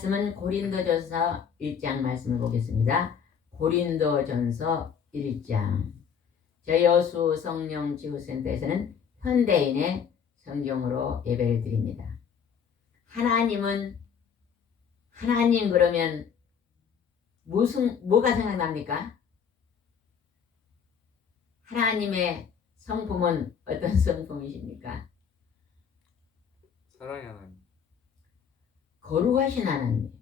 말씀은 고린도전서 1장 말씀을 보겠습니다. 고린도전서 1장. 저희 여수 성령 지구센터에서는 현대인의 성경으로 예배를 드립니다. 하나님 그러면 뭐가 생각납니까? 하나님의 성품은 어떤 성품이십니까? 사랑의 하나님. 거룩하신 하나님.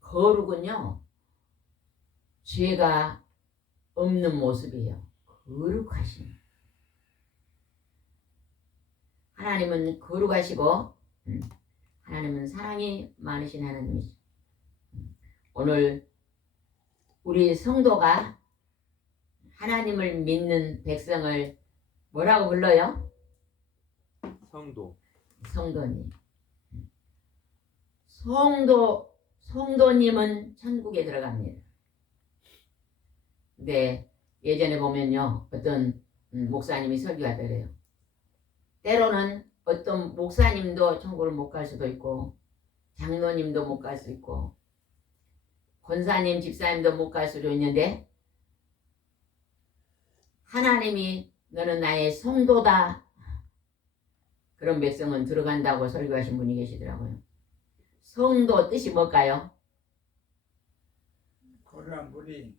거룩은요, 죄가 없는 모습이에요. 거룩하신. 하나님은 거룩하시고, 하나님은 사랑이 많으신 하나님이시죠. 오늘 우리 성도가 하나님을 믿는 백성을 뭐라고 불러요? 성도. 성도님. 성도님은 천국에 들어갑니다. 근데 예전에 보면요, 어떤 목사님이 설교하더래요. 때로는 어떤 목사님도 천국을 못 갈 수도 있고, 장로님도 못 갈 수 있고, 권사님, 집사님도 못 갈 수도 있는데, 하나님이 너는 나의 성도다, 그런 백성은 들어간다고 설교하신 분이 계시더라고요. 성도 뜻이 뭘까요? 거룩한 무리.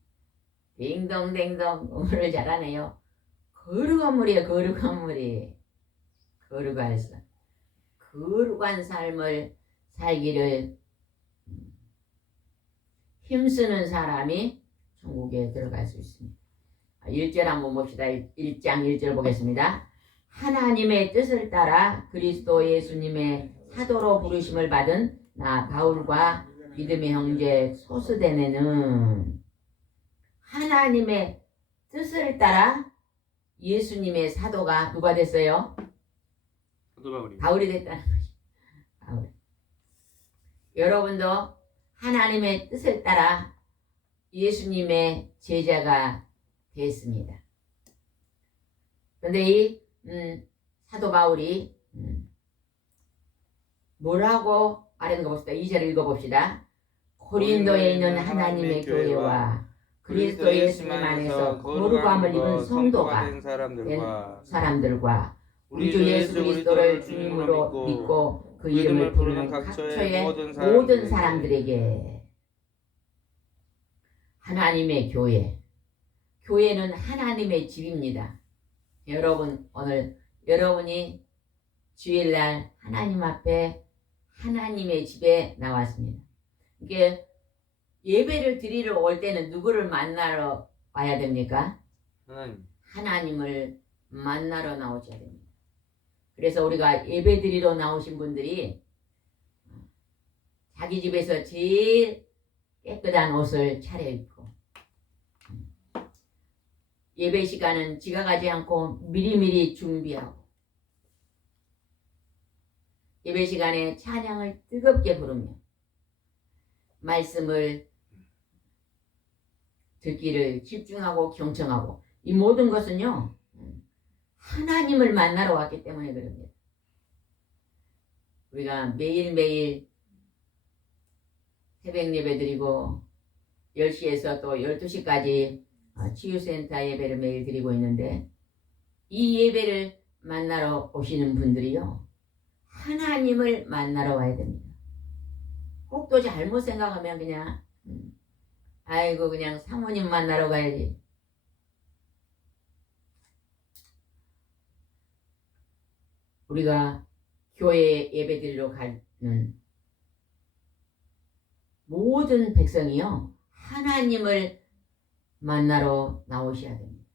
딩동댕동. 오늘 잘하네요. 거룩한 무리예요. 거룩한 무리. 거룩한 삶을 살기를 힘쓰는 사람이 천국에 들어갈 수 있습니다. 1절 한번 봅시다. 1장 1절 보겠습니다. 하나님의 뜻을 따라 그리스도 예수님의 사도로 부르심을 받은 나 바울과 믿음의 형제 소스데네는 하나님의 뜻을 따라 예수님의 사도가 누가 됐어요? 사도 바울이 됐다는 것이. 바울. 여러분도 하나님의 뜻을 따라 예수님의 제자가 됐습니다. 그런데 이 사도 바울이 뭐라고 말하는 거 봅시다. 2절 읽어봅시다. 고린도에 있는 하나님의 교회와 그리스도 예수님 안에서 거룩함을 입은 성도가 된 사람들과 우리 주 예수 그리스도를 주님으로 믿고 그 이름을 부르는 각처의 모든 사람들에게. 하나님의 교회는 하나님의 집입니다. 여러분, 오늘 여러분이 주일날 하나님 앞에 하나님의 집에 나왔습니다. 이게 예배를 드리러 올 때는 누구를 만나러 와야 됩니까? 하나님을 만나러 나오셔야 됩니다. 그래서 우리가 예배 드리러 나오신 분들이 자기 집에서 제일 깨끗한 옷을 차려입고, 예배 시간은 지각하지 않고 미리미리 준비하고, 예배 시간에 찬양을 뜨겁게 부르며 말씀을 듣기를 집중하고 경청하고, 이 모든 것은요 하나님을 만나러 왔기 때문에 그럽니다. 우리가 매일매일 새벽 예배 드리고 10시에서 또 12시까지 치유센터 예배를 매일 드리고 있는데, 이 예배를 만나러 오시는 분들이요 하나님을 만나러 와야 됩니다. 꼭 또 잘못 생각하면 그냥 아이고 그냥 사모님 만나러 가야지. 우리가 교회에 예배 드리러 가는 모든 백성이요 하나님을 만나러 나오셔야 됩니다.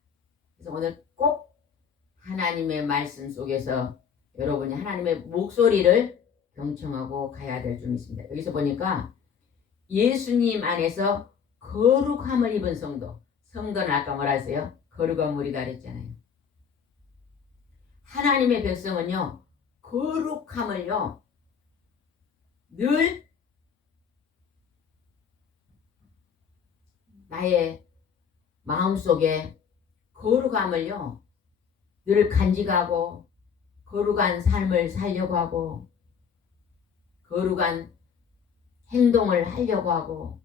그래서 오늘 꼭 하나님의 말씀 속에서 여러분이 하나님의 목소리를 경청하고 가야 될 줄 믿습니다. 여기서 보니까 예수님 안에서 거룩함을 입은 성도는 아까 뭐라 했어요? 거룩한 무리다 그랬잖아요. 하나님의 백성은요 거룩함을요 늘 나의 마음속에 거룩함을요 늘 간직하고 거룩한 삶을 살려고 하고 거룩한 행동을 하려고 하고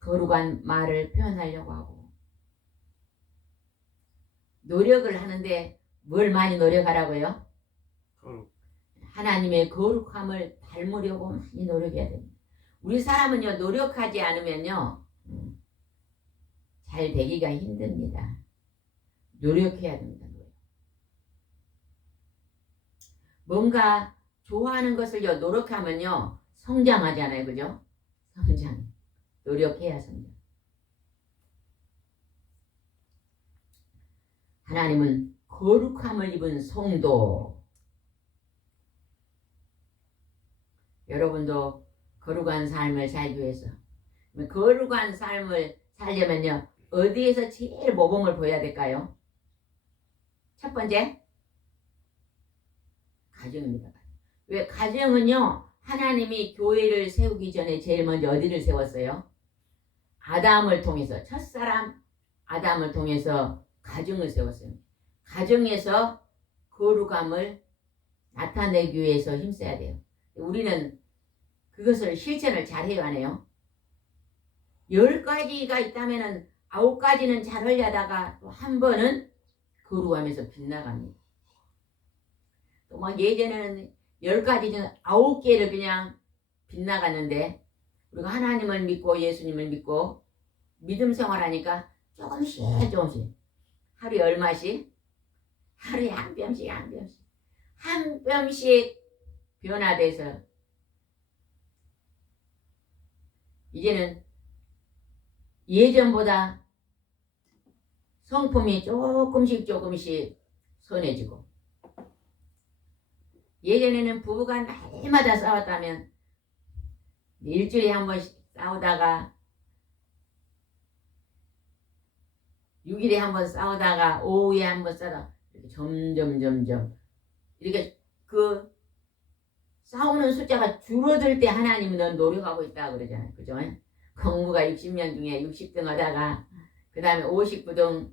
거룩한 말을 표현하려고 하고 노력을 하는데 뭘 많이 노력하라고요? 거룩. 하나님의 거룩함을 닮으려고 많이 노력해야 됩니다. 우리 사람은요 노력하지 않으면요 잘 되기가 힘듭니다. 노력해야 됩니다. 뭔가 좋아하는 것을요 노력하면요 성장하잖아요. 그죠? 성장. 노력해야 성장. 하나님은 거룩함을 입은 성도. 여러분도 거룩한 삶을 살기 위해서 거룩한 삶을 살려면요 어디에서 제일 모범을 보여야 될까요? 첫 번째 가정입니다. 왜? 가정은요 하나님이 교회를 세우기 전에 제일 먼저 어디를 세웠어요? 아담을 통해서 첫사람 아담을 통해서 가정을 세웠어요. 가정에서 거룩함을 나타내기 위해서 힘써야 돼요. 우리는 그것을 실천을 잘해야 하네요. 10가지가 있다면 9가지는 잘 하려다가 또 한 번은 거룩하면서 빗나갑니다. 또 막 예전에는 10가지 중 9개를 그냥 빗나갔는데 우리가 하나님을 믿고 예수님을 믿고 믿음 생활하니까 조금씩 하루에 얼마씩? 하루에 한 뼘씩 변화돼서 이제는 예전보다 성품이 조금씩 선해지고 예전에는 부부가 날마다 싸웠다면 일주일에 한 번씩 싸우다가 6일에 한 번 싸우다가 오후에 한 번 싸우다가 이렇게 점점 이렇게 그 싸우는 숫자가 줄어들 때 하나님은 넌 노력하고 있다 그러잖아요. 그죠? 공부가 60명 중에 60등 하다가 그 다음에 59등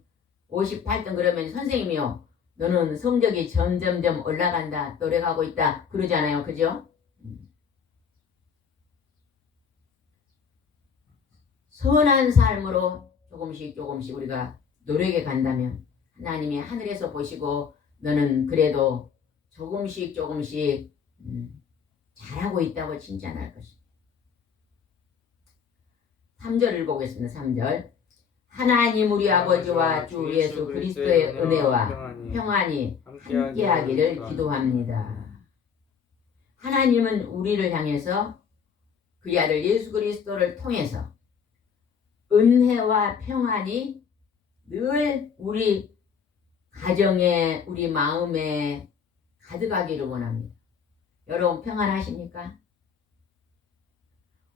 58등 그러면 선생님이요 너는 성적이 점점 올라간다 노력하고 있다 그러잖아요. 그죠? 선한 삶으로 조금씩 우리가 노력해 간다면 하나님이 하늘에서 보시고 너는 그래도 조금씩 잘하고 있다고 칭찬할 것입니다. 3절 읽어보겠습니다. 3절 하나님 우리 아버지와 주 예수 그리스도의 은혜와 평안이 함께하기를 기도합니다. 하나님은 우리를 향해서 그의 아들 예수 그리스도를 통해서 은혜와 평안이 늘 우리 가정에 우리 마음에 가득하기를 원합니다. 여러분 평안하십니까?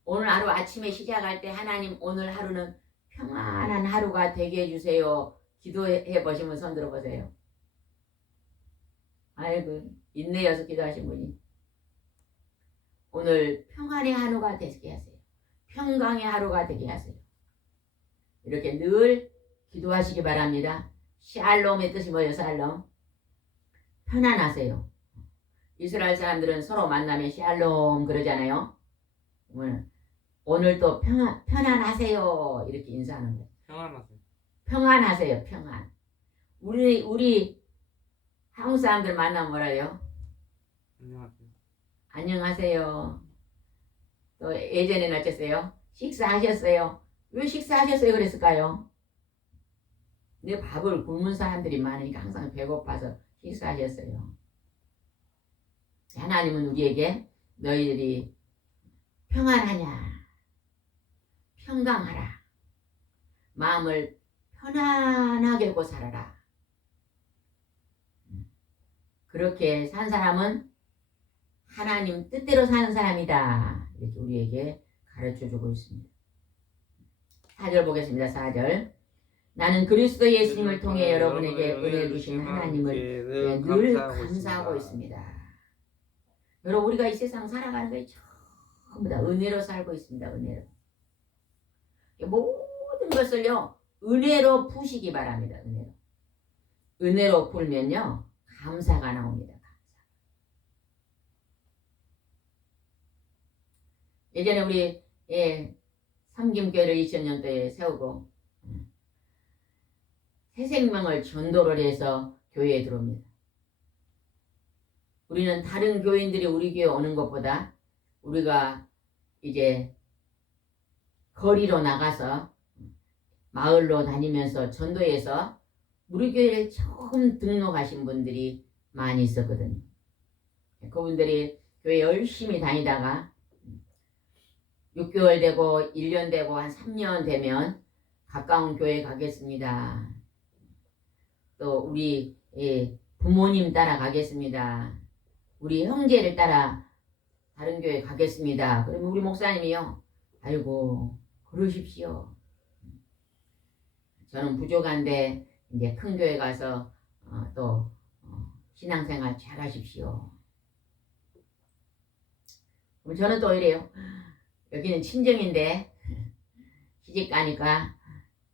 오늘 하루 아침에 시작할 때 하나님 오늘 하루는 평안한 하루가 되게 해주세요. 기도해 보시면 손 들어보세요. 아이고 인내여서 기도하신 분이 오늘 평안의 하루가 되게 하세요. 평강의 하루가 되게 하세요. 이렇게 늘 기도하시기 바랍니다. 샬롬의 뜻이 뭐예요? 샬롬. 편안하세요. 이스라엘 사람들은 서로 만나면 샬롬 그러잖아요. 오늘 또 편안하세요 이렇게 인사하는 거예요. 평안하세요. 평안하세요. 평안. 우리 한국 사람들 만나면 뭐라 해요? 안녕하세요. 안녕하세요. 또 예전에는 어땠어요? 식사하셨어요? 왜 식사하셨어요 그랬을까요? 근데 밥을 굶은 사람들이 많으니까 항상 배고파서 식사하셨어요. 하나님은 우리에게 너희들이 평안하냐 평강하라 마음을 편안하게 하고 살아라. 그렇게 산 사람은 하나님 뜻대로 사는 사람이다. 이렇게 우리에게 가르쳐주고 있습니다. 4절 보겠습니다. 4절 나는 그리스도 예수님을 통해 여러분에게 은혜 주신 하나님을 늘 감사하고 있습니다. 여러분 우리가 이 세상 살아가는 것이 전부 다 은혜로 살고 있습니다. 은혜로. 모든 것을요 은혜로 푸시기 바랍니다. 은혜로 풀면요 감사가 나옵니다. 감사. 예전에 우리 섬김교회를 2000년도에 세우고 새 생명을 전도를 해서 교회에 들어옵니다. 우리는 다른 교인들이 우리 교회에 오는 것보다 우리가 이제 거리로 나가서 마을로 다니면서 전도해서 우리 교회를 처음 등록하신 분들이 많이 있었거든요. 그분들이 교회 열심히 다니다가 6개월 되고 1년 되고 한 3년 되면 가까운 교회 가겠습니다. 또 우리 부모님 따라 가겠습니다. 우리 형제를 따라 다른 교회 가겠습니다. 그러면 우리 목사님이요. 아이고 그러십시오. 저는 부족한데 이제 큰 교회 가서 또 신앙생활 잘 하십시오. 그럼 저는 또 이래요. 여기는 친정인데 시집 가니까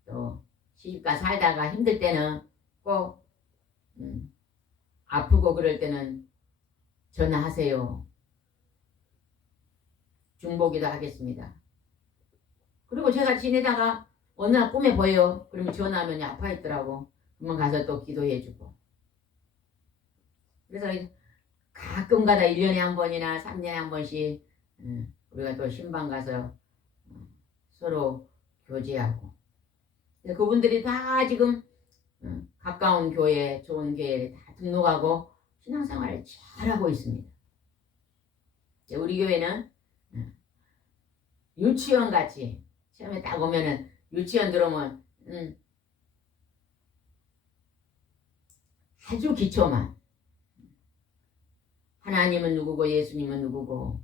또 시집가 살다가 힘들 때는 꼭 아프고 그럴 때는 전화하세요. 중보기도 하겠습니다. 그리고 제가 지내다가 어느 날 꿈에 보여요. 그러면 전화하면 아파 있더라고. 그러면 가서 또 기도해주고. 그래서 가끔 가다 1년에 한 번이나 3년에 한 번씩 우리가 또 신방 가서 서로 교제하고. 그분들이 다 지금 가까운 교회, 좋은 교회에 다 등록하고 신앙생활을 잘하고 있습니다. 우리 교회는 유치원 같이 처음에 딱 오면은 유치원 들어오면 아주 기초만 하나님은 누구고 예수님은 누구고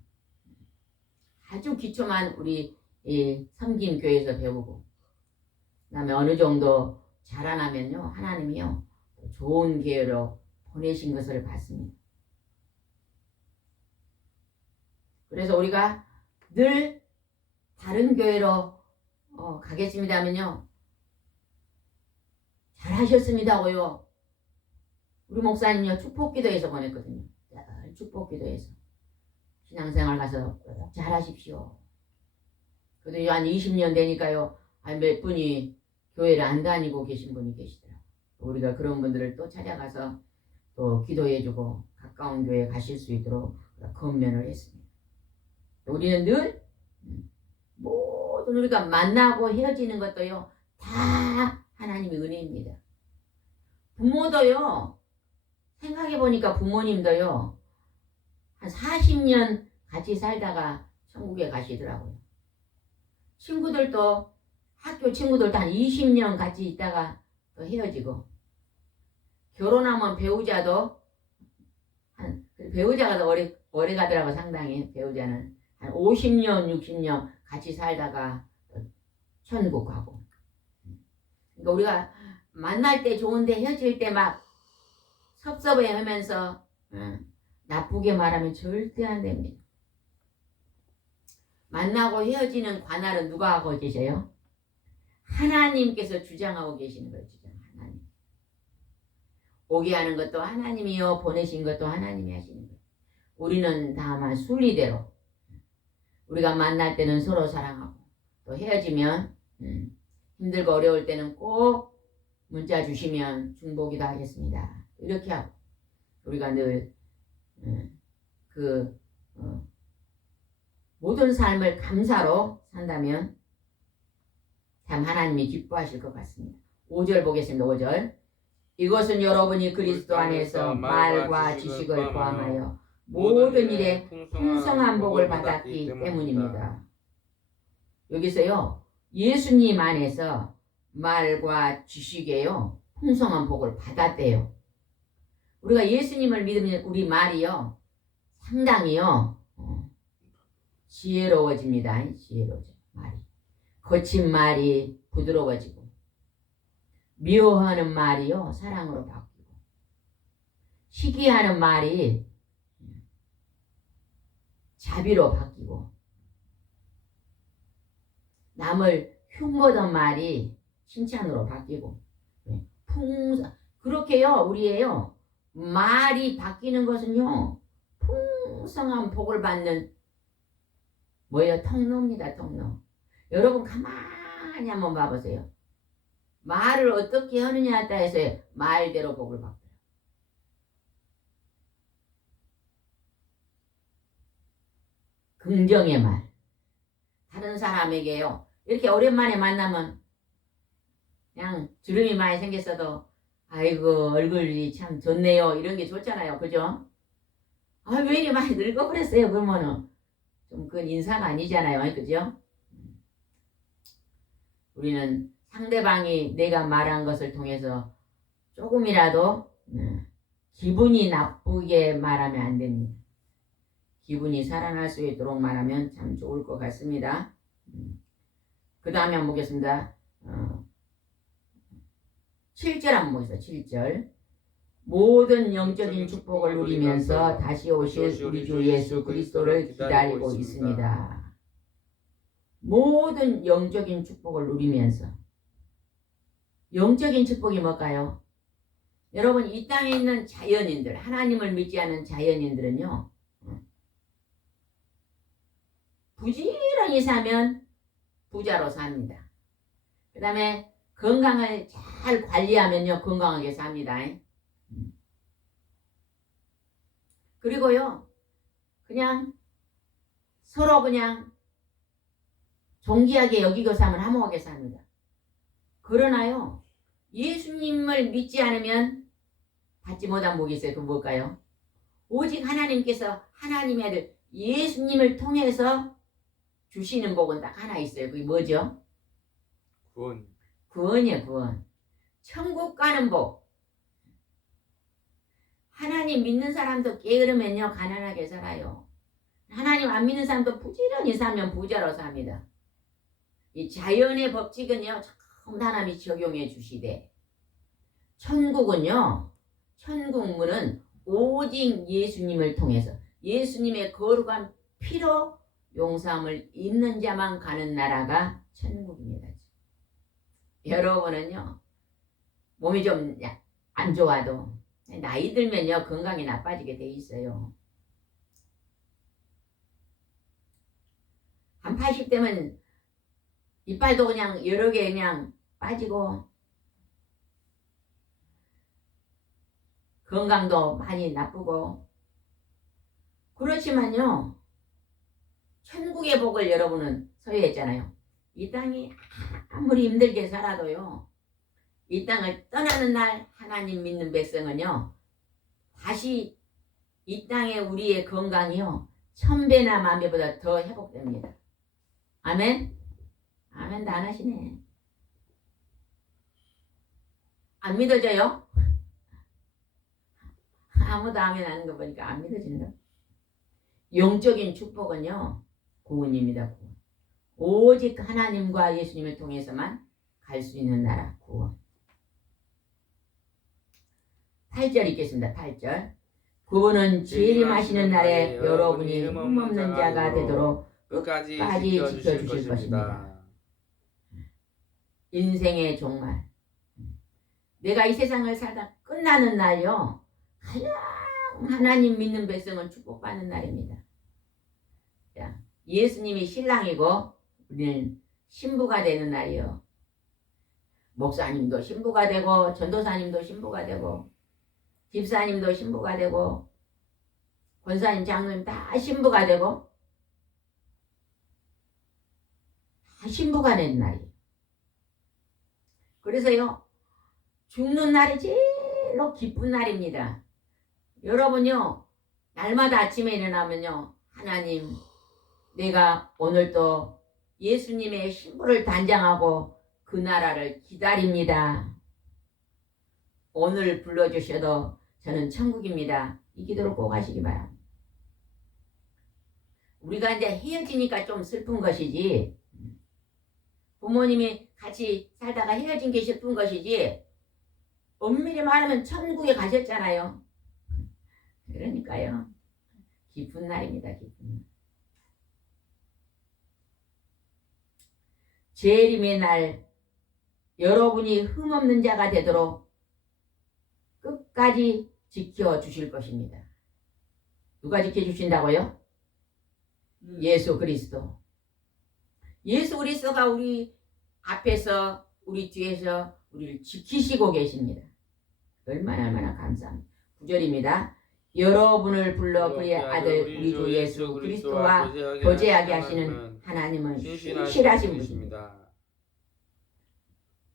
아주 기초만 우리 섬긴 교회에서 배우고 그다음에 어느 정도 자라나면요 하나님이요 좋은 교회로 보내신 것을 봤습니다. 그래서 우리가 늘 다른 교회로 가겠습니다 하면요 잘하셨습니다고요. 우리 목사님요 축복기도에서 보냈거든요. 축복기도에서 신앙생활 가서 잘하십시오. 그래도 한 20년 되니까요 몇 분이 교회를 안 다니고 계신 분이 계시더라고요. 우리가 그런 분들을 또 찾아가서 또 기도해주고 가까운 교회에 가실 수 있도록 건면을 했습니다. 우리는 늘 모든 우리가 만나고 헤어지는 것도요 다 하나님의 은혜입니다. 부모도요 생각해보니까 부모님도요 한 40년 같이 살다가 천국에 가시더라고요. 친구들도 학교 친구들도 한 20년 같이 있다가 또 헤어지고 결혼하면 배우자도 배우자가 더 오래 가더라고. 상당히 배우자는 한 50년 60년 같이 살다가 천국 가고. 그러니까 우리가 만날 때 좋은데 헤어질 때 막 섭섭해 하면서 나쁘게 말하면 절대 안 됩니다. 만나고 헤어지는 관할은 누가 하고 계세요? 하나님께서 주장하고 계시는 거예요. 하나님. 오게 하는 것도 하나님이요 보내신 것도 하나님이 하시는 거예요. 우리는 다만 순리대로 우리가 만날 때는 서로 사랑하고 또 헤어지면 힘들고 어려울 때는 꼭 문자 주시면 중보기도 하겠습니다. 이렇게 하고 우리가 늘 모든 삶을 감사로 산다면 참 하나님이 기뻐하실 것 같습니다. 5절 보겠습니다. 5절 이것은 여러분이 그리스도 안에서 말과 지식을 포함하여 모든 일에 풍성한 복을 받았기 때문입니다. 여기서요 예수님 안에서 말과 지식에요 풍성한 복을 받았대요. 우리가 예수님을 믿으면 우리 말이요 상당히요 지혜로워집니다. 지혜로워져 말이. 거친 말이 부드러워지고 미워하는 말이요 사랑으로 바뀌고 시기하는 말이 자비로 바뀌고 남을 흉보던 말이 칭찬으로 바뀌고 그렇게요 우리의요 말이 바뀌는 것은요 풍성한 복을 받는 뭐예요? 통로입니다. 통로. 여러분 가만히 한번 봐보세요. 말을 어떻게 하느냐에 따라서 말대로 복을 받고요. 긍정의 말. 다른 사람에게요. 이렇게 오랜만에 만나면 그냥 주름이 많이 생겼어도 아이고 얼굴이 참 좋네요. 이런 게 좋잖아요. 그죠? 아, 왜 이리 많이 늙어버렸어요. 그러면은 좀 그건 인사가 아니잖아요. 그죠? 우리는 상대방이 내가 말한 것을 통해서 조금이라도 기분이 나쁘게 말하면 안 됩니다. 기분이 살아날 수 있도록 말하면 참 좋을 것 같습니다. 그 다음에 한번 보겠습니다. 7절 한번 보겠습니다. 7절. 모든 영적인 축복을 누리면서 다시 오실 우리 주 예수 그리스도를 기다리고 있습니다. 모든 영적인 축복을 누리면서. 영적인 축복이 뭘까요? 여러분 이 땅에 있는 자연인들, 하나님을 믿지 않는 자연인들은요. 부지런히 사면 부자로 삽니다. 그 다음에 건강을 잘 관리하면요. 건강하게 삽니다. 그리고요. 그냥 서로 그냥 존귀하게 여기고 사면 화목하게 삽니다. 그러나요. 예수님을 믿지 않으면 받지 못한 복이 있어요. 그 뭘까요? 오직 하나님께서 하나님의 아들 예수님을 통해서 주시는 복은 딱 하나 있어요. 그게 뭐죠? 구원. 구원이에요. 구원. 천국 가는 복. 하나님 믿는 사람도 게으르면요 가난하게 살아요. 하나님 안 믿는 사람도 부지런히 살면 부자로 삽니다. 이 자연의 법칙은요 전부 하나님이 적용해 주시되 천국은요 천국문은 오직 예수님을 통해서 예수님의 거룩한 피로 용서함을 입는 자만 가는 나라가 천국입니다. 여러분은요 몸이 좀 안 좋아도 나이 들면요 건강이 나빠지게 돼 있어요. 한 80대면 이빨도 그냥 여러 개 그냥 빠지고 건강도 많이 나쁘고 그렇지만요 천국의 복을 여러분은 소유했잖아요. 이 땅이 아무리 힘들게 살아도요 이 땅을 떠나는 날 하나님 믿는 백성은요 다시 이 땅에 우리의 건강이요 1000배나 10,000배보다 더 회복됩니다. 아멘? 아멘도 안 하시네. 안 믿어져요? 아무도 아멘 하는 거 보니까 안 믿어진다. 영적인 축복은요 구원입니다. 구원. 오직 하나님과 예수님을 통해서만 갈 수 있는 나라 구원. 8절 읽겠습니다. 8절. 그분은 재림하시는 날에 여러분이 흠없는 자가 되도록 끝까지 지켜주실 것입니다. 인생의 종말. 내가 이 세상을 살다 끝나는 날요. 가장 하나님 믿는 백성은 축복받는 날입니다. 자, 예수님이 신랑이고 우리는 신부가 되는 날이요. 목사님도 신부가 되고 전도사님도 신부가 되고 집사님도 신부가 되고 권사님 장로님 다 신부가 되고 다 신부가 된 날이에요. 그래서요 죽는 날이 제일로 기쁜 날입니다. 여러분요 날마다 아침에 일어나면요 하나님 내가 오늘도 예수님의 신부를 단장하고 그 나라를 기다립니다. 오늘 불러주셔도 저는 천국입니다. 이 기도를 꼭 하시기 바랍니다. 우리가 이제 헤어지니까 좀 슬픈 것이지 부모님이 같이 살다가 헤어진 게 슬픈 것이지 엄밀히 말하면 천국에 가셨잖아요. 그러니까요. 기쁜 날입니다. 기쁜 날. 재림의 날 여러분이 흠없는 자가 되도록 끝까지 지켜주실 것입니다. 누가 지켜주신다고요? 예수 그리스도. 예수 그리스도가 우리 앞에서 우리 뒤에서 우리를 지키시고 계십니다. 얼마나 감사합니다. 9절입니다. 여러분을 불러 그의 아들 우리 주 예수 그리스도와 교제하게 하시는 하나님은 신실하신 분이십니다.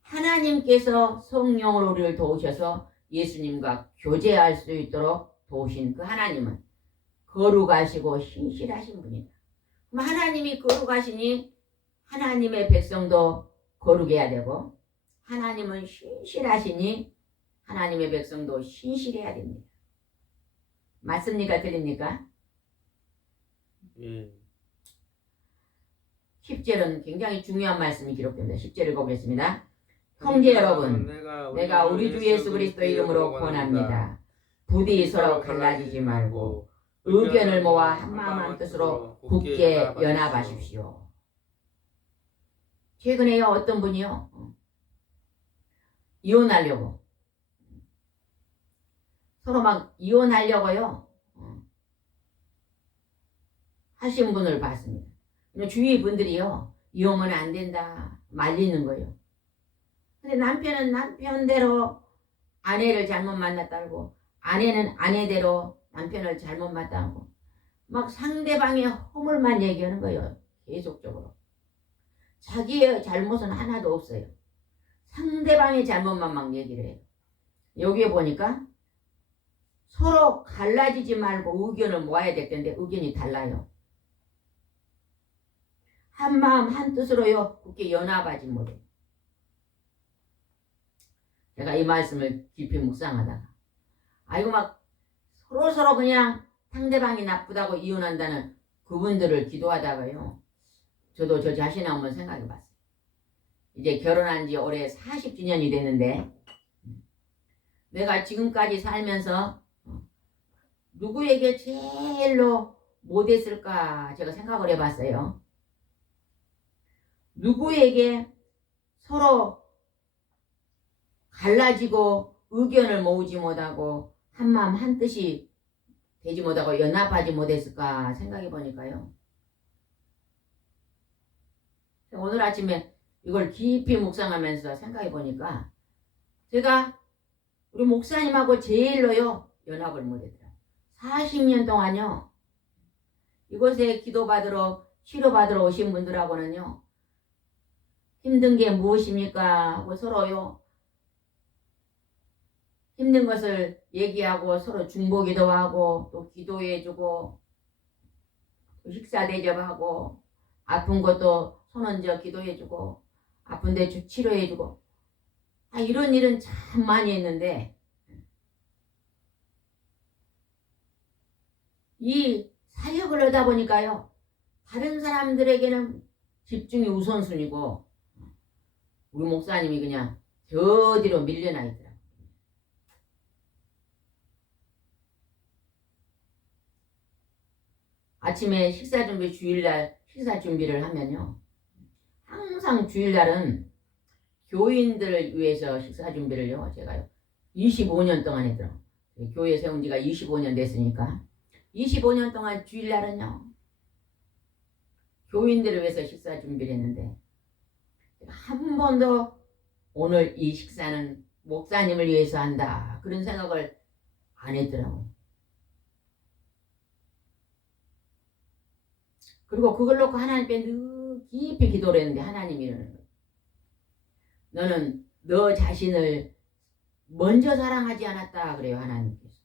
하나님께서 성령으로 우리를 도우셔서 예수님과 교제할 수 있도록 도우신 그 하나님은 거룩하시고 신실하신 분이다. 그럼 하나님이 거룩하시니 하나님의 백성도 거룩해야 되고, 하나님은 신실하시니 하나님의 백성도 신실해야 됩니다. 맞습니까? 틀립니까? 예. 10절은 굉장히 중요한 말씀이 기록됩니다. 10절을 보겠습니다. 형제 여러분, 내가 우리 주 예수 그리스도 이름으로 권합니다. 부디 서로 갈라지지 말고 의견을 모아 한마음 한뜻으로 굳게 연합하십시오. 최근에요, 어떤 분이요, 이혼하려고 서로 막 이혼하려고요 하신 분을 봤습니다. 주위 분들이요, 이혼은 안 된다 말리는 거예요. 근데 남편은 남편대로 아내를 잘못 만났다고, 아내는 아내대로 남편을 잘못 만났다고, 막 상대방의 허물만 얘기하는 거예요. 계속적으로. 자기의 잘못은 하나도 없어요. 상대방의 잘못만 막 얘기를 해요. 여기에 보니까 서로 갈라지지 말고 의견을 모아야 될 텐데 의견이 달라요. 한 마음 한 뜻으로요 굳게 연합하지 못해요. 제가 이 말씀을 깊이 묵상하다가 이거 막 서로 그냥 상대방이 나쁘다고 이혼한다는 그분들을 기도하다가요, 저도 저 자신을 한번 생각해 봤어요. 이제 결혼한 지 올해 40주년이 됐는데 내가 지금까지 살면서 누구에게 제일로 못했을까 제가 생각을 해봤어요. 누구에게 서로 갈라지고 의견을 모으지 못하고 한마음 한뜻이 되지 못하고 연합하지 못했을까 생각해 보니까요, 오늘 아침에 이걸 깊이 묵상하면서 생각해 보니까 제가 우리 목사님하고 제일로요 연합을 못했더라고요. 40년 동안요 이곳에 기도받으러 치료받으러 오신 분들하고는요 힘든 게 무엇입니까 하고 서로요 힘든 것을 얘기하고 서로 중보기도 하고 또 기도해주고 또 식사 대접하고 아픈 것도 손 얹어 기도해주고 아픈데 치료해주고 이런 일은 참 많이 했는데 이 사역을 하다 보니까요 다른 사람들에게는 집중이 우선순위고 우리 목사님이 그냥 저 뒤로 밀려나 있더라고요. 아침에 식사 준비 주일날 식사 준비를 하면요 항상 주일날은 교인들을 위해서 식사 준비를요 제가요 25년 동안 했더라고요. 교회 세운 지가 25년 됐으니까 25년 동안 주일날은요 교인들을 위해서 식사 준비를 했는데 한 번도 오늘 이 식사는 목사님을 위해서 한다 그런 생각을 안 했더라고요. 그리고 그걸 놓고 하나님께 늘 깊이 기도를 했는데 하나님이 이러는 거예요. 너는 너 자신을 먼저 사랑하지 않았다 그래요. 하나님께서.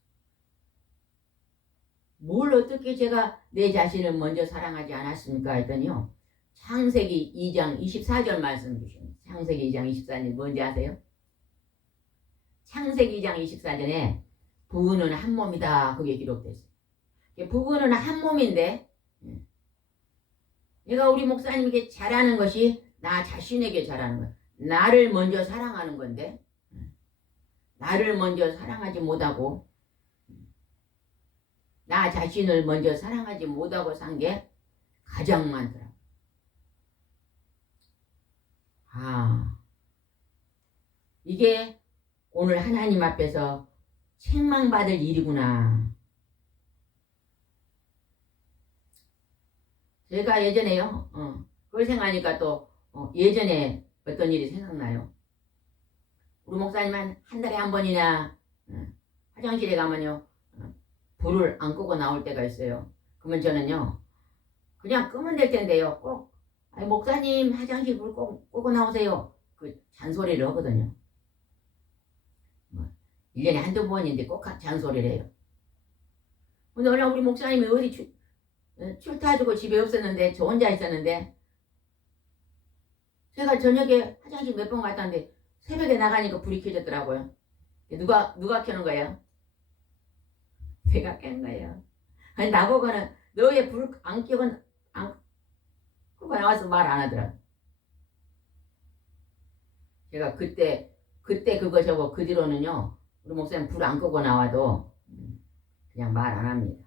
뭘 어떻게 제가 내 자신을 먼저 사랑하지 않았습니까 했더니요 창세기 2장 24절 말씀 주십니다. 창세기 2장 24절 뭔지 아세요? 창세기 2장 24절에 부부는 한 몸이다 그게 기록됐어요. 부부는 한 몸인데 내가 우리 목사님에게 잘하는 것이 나 자신에게 잘하는 거야. 나를 먼저 사랑하는 건데 나를 먼저 사랑하지 못하고 나 자신을 먼저 사랑하지 못하고 산 게 가장 많더라. 이게 오늘 하나님 앞에서 책망받을 일이구나. 제가 예전에요 그걸 생각하니까 또 예전에 어떤 일이 생각나요. 우리 목사님은 한 달에 한 번이나 화장실에 가면요 불을 안 끄고 나올 때가 있어요. 그러면 저는요 그냥 끄면 될 텐데요. 꼭 아니, 목사님 화장실 불 꼭 끄고 나오세요. 그 잔소리를 하거든요. 뭐 1년에 한두 번인데 꼭 잔소리를 해요. 근데 원래 우리 목사님이 어디 출타하고 집에 없었는데 저 혼자 있었는데 제가 저녁에 화장실 몇 번 갔다는데 새벽에 나가니까 불이 켜졌더라고요. 누가 켜는 거예요? 제가 깬 거예요. 아니 나보고는 너 왜 불 안 켜고 안 끄고 나와서 말 안 하더라고. 제가 그때 그거 저거 그 뒤로는요 우리 목사님 불 안 끄고 나와도 그냥 말 안 합니다.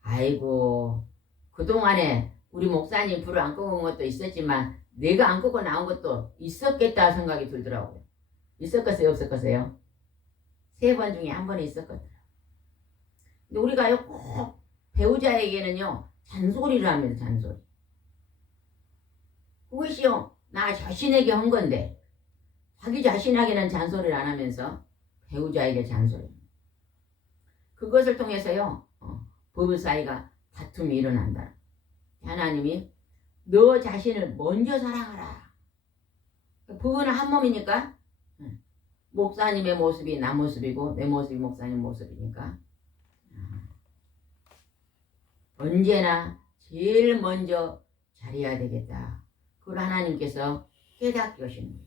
아이고 그동안에 우리 목사님 불을 안 끄고 온 것도 있었지만 내가 안 끄고 나온 것도 있었겠다 생각이 들더라고요. 있었겠어요 없었겠어요? 3번 중에 한 번은 있었거든요. 근데 우리가요 꼭 배우자에게는요 잔소리를 합니다. 잔소리. 그것이요 나 자신에게 한 건데 자기 자신에게는 잔소리를 안 하면서 배우자에게 잔소리. 그것을 통해서요 부부 사이가 다툼이 일어난다. 하나님이 너 자신을 먼저 사랑하라. 부부는 한 몸이니까 목사님의 모습이 나 모습이고 내 모습이 목사님 모습이니까 언제나 제일 먼저 잘해야 되겠다. 그걸 하나님께서 깨닫게 하시는 거예요.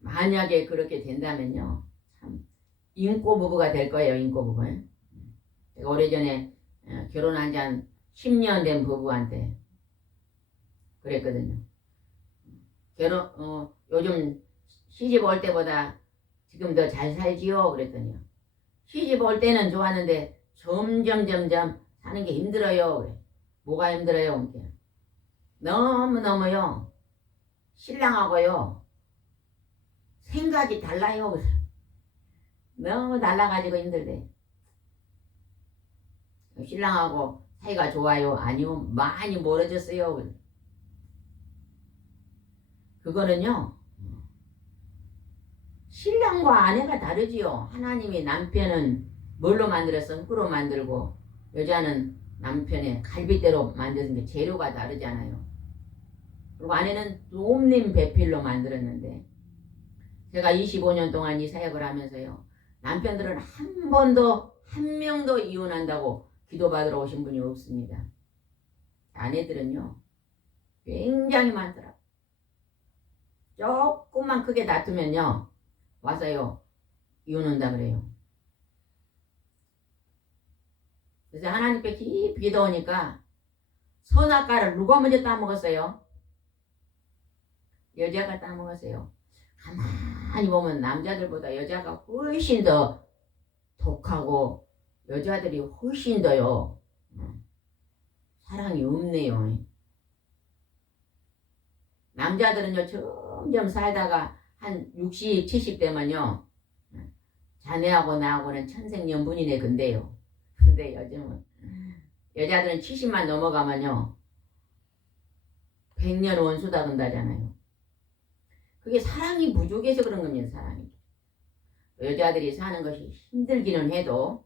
만약에 그렇게 된다면요 참 인고 부부가 될 거예요. 인고 부부. 제가 오래전에 결혼한 지 한 10년 된 부부한테 그랬거든요. 요즘 시집 올 때보다 지금 더 잘 살지요? 그랬더니요. 시집 올 때는 좋았는데 점점 사는 게 힘들어요. 그래. 뭐가 힘들어요? 너무너무요. 신랑하고요. 생각이 달라요. 너무 달라가지고 힘들대. 신랑하고 사이가 좋아요? 아니요. 많이 멀어졌어요. 그거는요. 신랑과 아내가 다르지요. 하나님이 남편은 뭘로 만들어서 흙으로 만들고 여자는 남편의 갈빗대로 만드는 게 재료가 다르잖아요. 그리고 아내는 옴님 배필로 만들었는데 제가 25년 동안 이 사역을 하면서요. 남편들은 한 명도 이혼한다고 기도받으러 오신 분이 없습니다. 아내들은요. 굉장히 많더라고요. 조금만 크게 다투면요. 와서요. 이혼한다 그래요. 그래서 하나님께 깊이 기도하니까 선악과를 누가 먼저 따먹었어요? 여자가 따먹었어요. 가만히 보면 남자들보다 여자가 훨씬 더 독하고 여자들이 훨씬 더요. 사랑이 없네요. 남자들은요 점점 살다가 한 60, 70 되면요 자네하고 나하고는 천생연분이네 근데요. 근데 요즘은 여자들은 70만 넘어가면요 100년 원수다 근다잖아요. 그게 사랑이 부족해서 그런 겁니다. 사랑이. 여자들이 사는 것이 힘들기는 해도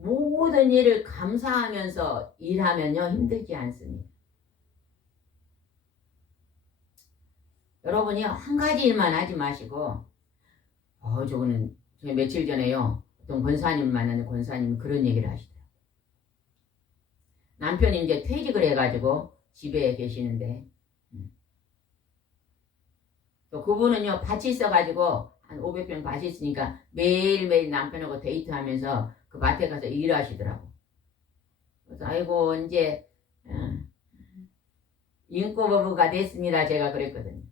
모든 일을 감사하면서 일하면요 힘들지 않습니다. 여러분이 한 가지 일만 하지 마시고 저거는 제가 며칠 전에요 어떤 권사님을 만났는데 권사님이 그런 얘기를 하시더라고요. 남편이 이제 퇴직을 해가지고 집에 계시는데 또 그분은요 밭이 있어가지고 한 500평 밭이 있으니까 매일매일 남편하고 데이트하면서 그 밭에 가서 일하시더라고. 그래서 아이고 이제 인꼬부부가 됐습니다. 제가 그랬거든요.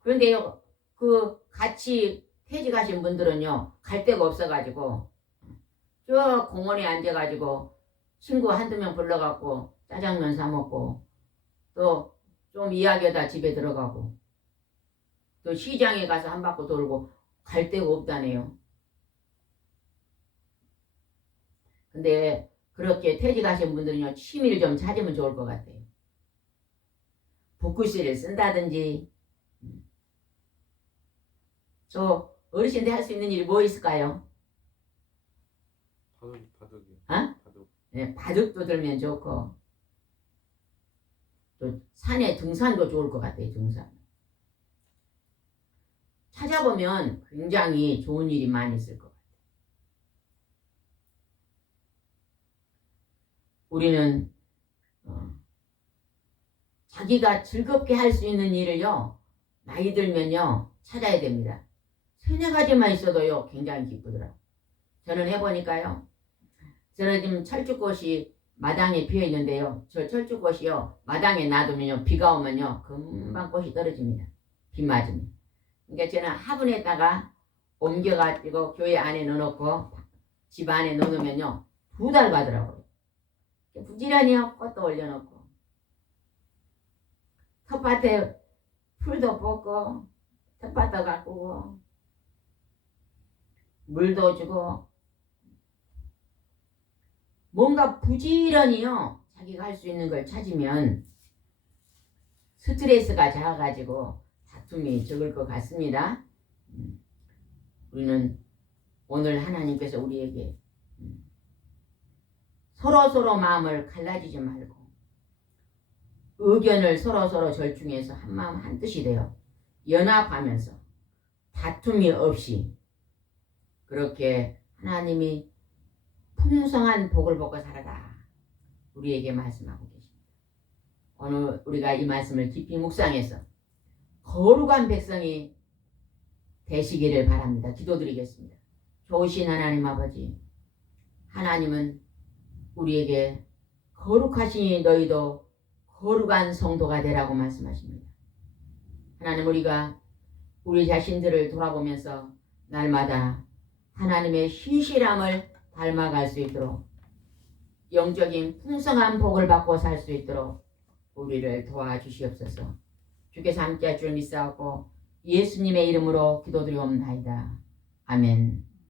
그런데요 그 같이 퇴직하신 분들은요 갈 데가 없어가지고 저 공원에 앉아가지고 친구 한두 명 불러갖고 짜장면 사 먹고 또 좀 이야기하다 집에 들어가고 또 시장에 가서 한 바퀴 돌고 갈 데가 없다네요. 근데 그렇게 퇴직하신 분들은요 취미를 좀 찾으면 좋을 것 같아요. 붓글씨를 쓴다든지. 또 어르신들 할 수 있는 일이 뭐 있을까요? 바둑이요. 어? 바둑. 네, 바둑도 들면 좋고, 또 산에 등산도 좋을 것 같아요. 등산 찾아보면 굉장히 좋은 일이 많이 있을 것 같아요. 우리는 자기가 즐겁게 할 수 있는 일을요, 나이 들면요 찾아야 됩니다. 세네 가지만 있어도요 굉장히 기쁘더라고요. 저는 해보니까요, 저는 지금 철쭉꽃이 마당에 피어 있는데요, 저 철쭉꽃이요 마당에 놔두면요 비가 오면요 금방 꽃이 떨어집니다. 비 맞으면. 그러니까 저는 화분에다가 옮겨가지고 교회 안에 넣어놓고 집 안에 넣어놓으면요 2달 가더라고요. 부지런히요 꽃도 올려놓고, 텃밭에 풀도 뽑고 텃밭도 가꾸고 물도 주고, 뭔가 부지런히요 자기가 할 수 있는 걸 찾으면 스트레스가 작아가지고 다툼이 적을 것 같습니다. 우리는 오늘 하나님께서 우리에게 서로 마음을 갈라지지 말고 의견을 서로 절충해서 한마음 한뜻이 되어 연합하면서 다툼이 없이 그렇게 하나님이 풍성한 복을 받고 살아라 우리에게 말씀하고 계십니다. 오늘 우리가 이 말씀을 깊이 묵상해서 거룩한 백성이 되시기를 바랍니다. 기도드리겠습니다. 좋으신 하나님 아버지, 하나님은 우리에게 거룩하시니 너희도 거룩한 성도가 되라고 말씀하십니다. 하나님, 우리가 우리 자신들을 돌아보면서 날마다 하나님의 신실함을 닮아갈 수 있도록, 영적인 풍성한 복을 받고 살 수 있도록 우리를 도와주시옵소서. 주께서 함께할 줄 믿사옵고 예수님의 이름으로 기도드리옵나이다. 아멘.